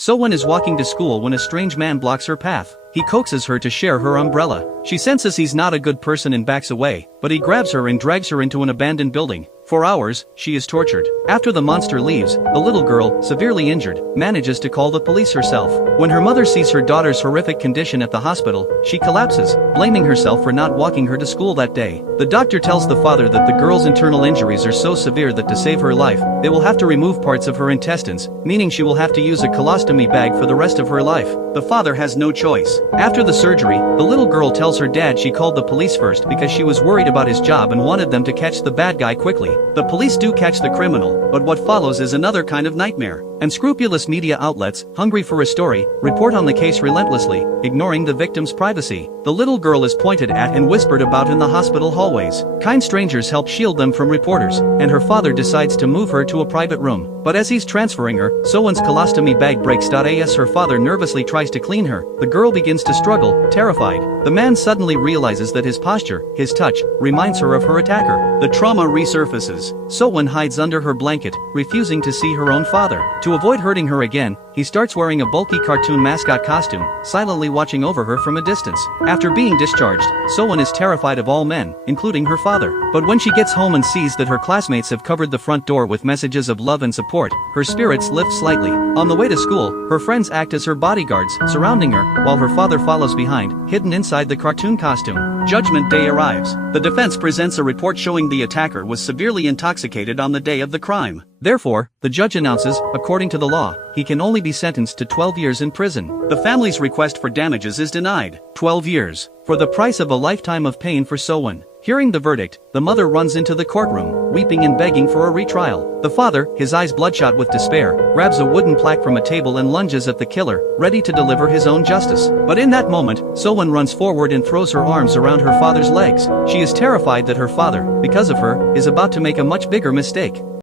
Sowon is walking to school when a strange man blocks her path. He coaxes her to share her umbrella. She senses he's not a good person and backs away, but he grabs her and drags her into an abandoned building. For hours, she is tortured. After the monster leaves, the little girl, severely injured, manages to call the police herself. When her mother sees her daughter's horrific condition at the hospital, she collapses, blaming herself for not walking her to school that day. The doctor tells the father that the girl's internal injuries are so severe that to save her life, they will have to remove parts of her intestines, meaning she will have to use a colostomy bag for the rest of her life. The father has no choice. After the surgery, the little girl tells her dad she called the police first because she was worried about his job and wanted them to catch the bad guy quickly. The police do catch the criminal, but what follows is another kind of nightmare. Unscrupulous media outlets, hungry for a story, report on the case relentlessly, ignoring the victim's privacy. The little girl is pointed at and whispered about in the hospital hallways. Kind strangers help shield them from reporters, and her father decides to move her to a private room. But as he's transferring her, Sowon's colostomy bag breaks. As her father nervously tries to clean her, the girl begins to struggle, terrified. The man suddenly realizes that his posture, his touch, reminds her of her attacker. The trauma resurfaces. Sowon hides under her blanket, refusing to see her own father. To avoid hurting her again, he starts wearing a bulky cartoon mascot costume, silently watching over her from a distance. After being discharged, Sowon is terrified of all men, including her father. But when she gets home and sees that her classmates have covered the front door with messages of love and support, her spirits lift slightly. On the way to school, her friends act as her bodyguards, surrounding her, while her father follows behind, hidden inside the cartoon costume. Judgment Day arrives. The defense presents a report showing the attacker was severely intoxicated on the day of the crime. Therefore, the judge announces, according to the law, he can only be sentenced to 12 years in prison. The family's request for damages is denied. 12 years. For the price of a lifetime of pain for Sowon. Hearing the verdict, the mother runs into the courtroom, weeping and begging for a retrial. The father, his eyes bloodshot with despair, grabs a wooden plaque from a table and lunges at the killer, ready to deliver his own justice. But in that moment, Sowon runs forward and throws her arms around her father's legs. She is terrified that her father, because of her, is about to make a much bigger mistake.